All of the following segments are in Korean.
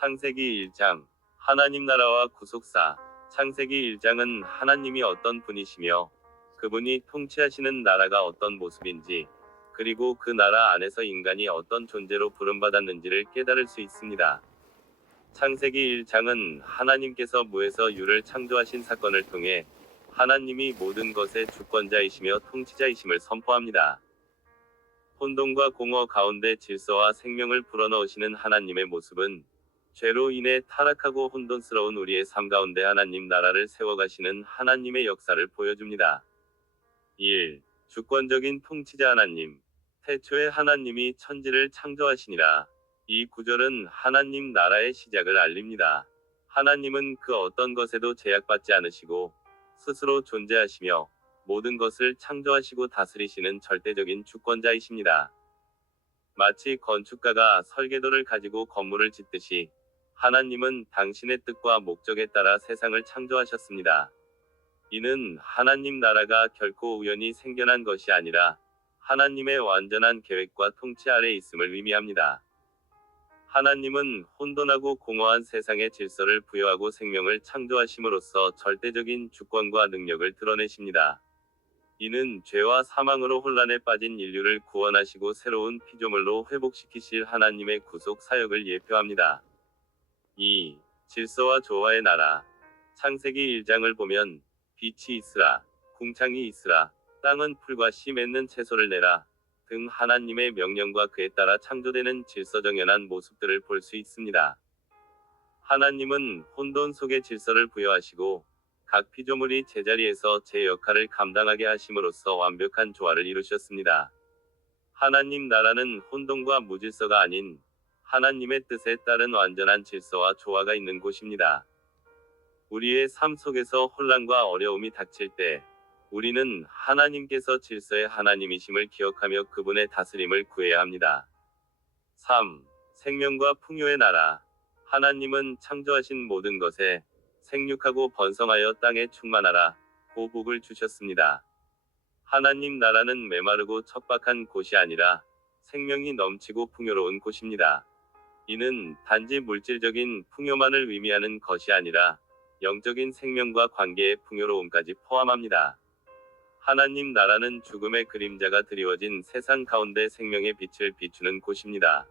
창세기 1장 하나님 나라와 구속사. 창세기 1장은 하나님이 어떤 분이시며 그분이 통치하시는 나라가 어떤 모습인지, 그리고 그 나라 안에서 인간이 어떤 존재로 부름받았는지를 깨달을 수 있습니다. 창세기 1장은 하나님께서 무에서 유를 창조하신 사건을 통해 하나님이 모든 것의 주권자이시며 통치자이심을 선포합니다. 혼돈과 공허 가운데 질서와 생명을 불어넣으시는 하나님의 모습은 죄로 인해 타락하고 혼돈스러운 우리의 삶 가운데 하나님 나라를 세워가시는 하나님의 역사를 보여줍니다. 1. 주권적인 통치자 하나님. 태초에 하나님이 천지를 창조하시니라. 이 구절은 하나님 나라의 시작을 알립니다. 하나님은 그 어떤 것에도 제약받지 않으시고 스스로 존재하시며 모든 것을 창조하시고 다스리시는 절대적인 주권자이십니다. 마치 건축가가 설계도를 가지고 건물을 짓듯이 하나님은 당신의 뜻과 목적에 따라 세상을 창조하셨습니다. 이는 하나님 나라가 결코 우연히 생겨난 것이 아니라 하나님의 완전한 계획과 통치 아래 있음을 의미합니다. 하나님은 혼돈하고 공허한 세상의 질서를 부여하고 생명을 창조하심으로써 절대적인 주권과 능력을 드러내십니다. 이는 죄와 사망으로 혼란에 빠진 인류를 구원하시고 새로운 피조물로 회복시키실 하나님의 구속 사역을 예표합니다. 2. 질서와 조화의 나라. 창세기 1장을 보면 빛이 있으라, 궁창이 있으라, 땅은 풀과 씨 맺는 채소를 내라 등 하나님의 명령과 그에 따라 창조되는 질서정연한 모습들을 볼 수 있습니다. 하나님은 혼돈 속에 질서를 부여하시고 각 피조물이 제자리에서 제 역할을 감당하게 하심으로써 완벽한 조화를 이루셨습니다. 하나님 나라는 혼돈과 무질서가 아닌 하나님의 뜻에 따른 완전한 질서와 조화가 있는 곳입니다. 우리의 삶 속에서 혼란과 어려움이 닥칠 때 우리는 하나님께서 질서의 하나님이심을 기억하며 그분의 다스림을 구해야 합니다. 3. 생명과 풍요의 나라. 하나님은 창조하신 모든 것에 생육하고 번성하여 땅에 충만하라 고 복을 주셨습니다. 하나님 나라는 메마르고 척박한 곳이 아니라 생명이 넘치고 풍요로운 곳입니다. 이는 단지 물질적인 풍요만을 의미하는 것이 아니라 영적인 생명과 관계의 풍요로움까지 포함합니다. 하나님 나라는 죽음의 그림자가 드리워진 세상 가운데 생명의 빛을 비추는 곳입니다.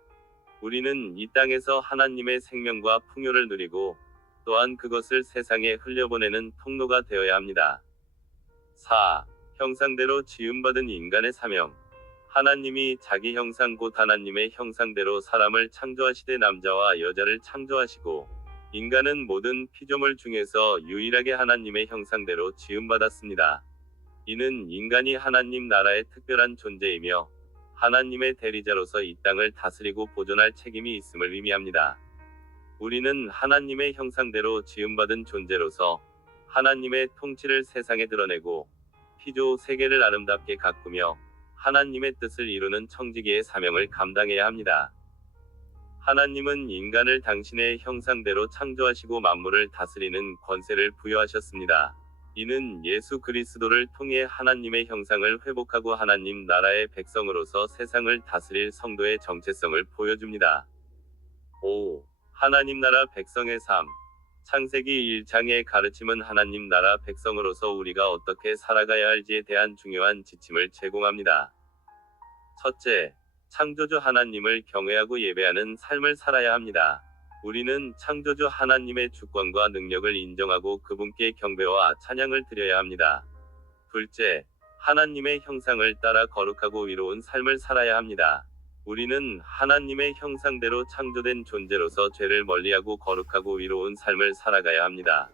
우리는 이 땅에서 하나님의 생명과 풍요를 누리고 또한 그것을 세상에 흘려보내는 통로가 되어야 합니다. 4. 형상대로 지음받은 인간의 사명. 하나님이 자기 형상 곧 하나님의 형상대로 사람을 창조하시되 남자와 여자를 창조하시고 인간은 모든 피조물 중에서 유일하게 하나님의 형상대로 지음받았습니다. 이는 인간이 하나님 나라의 특별한 존재이며 하나님의 대리자로서 이 땅을 다스리고 보존할 책임이 있음을 의미합니다. 우리는 하나님의 형상대로 지음받은 존재로서 하나님의 통치를 세상에 드러내고 피조 세계를 아름답게 가꾸며 하나님의 뜻을 이루는 청지기의 사명을 감당해야 합니다. 하나님은 인간을 당신의 형상대로 창조하시고 만물을 다스리는 권세를 부여하셨습니다. 이는 예수 그리스도를 통해 하나님의 형상을 회복하고 하나님 나라의 백성으로서 세상을 다스릴 성도의 정체성을 보여줍니다. 5. 하나님 나라 백성의 삶. 창세기 1장의 가르침은 하나님 나라 백성으로서 우리가 어떻게 살아가야 할지에 대한 중요한 지침을 제공합니다. 첫째, 창조주 하나님을 경외하고 예배하는 삶을 살아야 합니다. 우리는 창조주 하나님의 주권과 능력을 인정하고 그분께 경배와 찬양을 드려야 합니다. 둘째, 하나님의 형상을 따라 거룩하고 위로운 삶을 살아야 합니다. 우리는 하나님의 형상대로 창조된 존재로서 죄를 멀리하고 거룩하고 위로운 삶을 살아가야 합니다.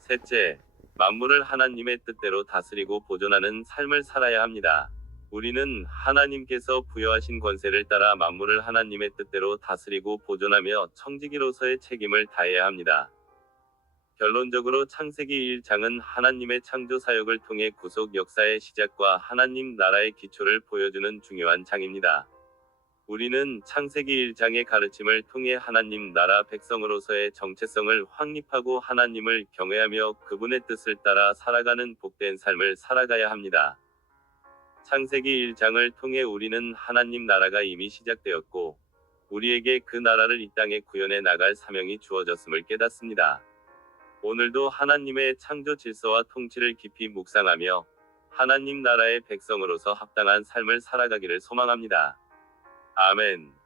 셋째, 만물을 하나님의 뜻대로 다스리고 보존하는 삶을 살아야 합니다. 우리는 하나님께서 부여하신 권세를 따라 만물을 하나님의 뜻대로 다스리고 보존하며 청지기로서의 책임을 다해야 합니다. 결론적으로 창세기 1장은 하나님의 창조 사역을 통해 구속 역사의 시작과 하나님 나라의 기초를 보여주는 중요한 장입니다. 우리는 창세기 1장의 가르침을 통해 하나님 나라 백성으로서의 정체성을 확립하고 하나님을 경외하며 그분의 뜻을 따라 살아가는 복된 삶을 살아가야 합니다. 창세기 1장을 통해 우리는 하나님 나라가 이미 시작되었고 우리에게 그 나라를 이 땅에 구현해 나갈 사명이 주어졌음을 깨닫습니다. 오늘도 하나님의 창조 질서와 통치를 깊이 묵상하며 하나님 나라의 백성으로서 합당한 삶을 살아가기를 소망합니다. 아멘.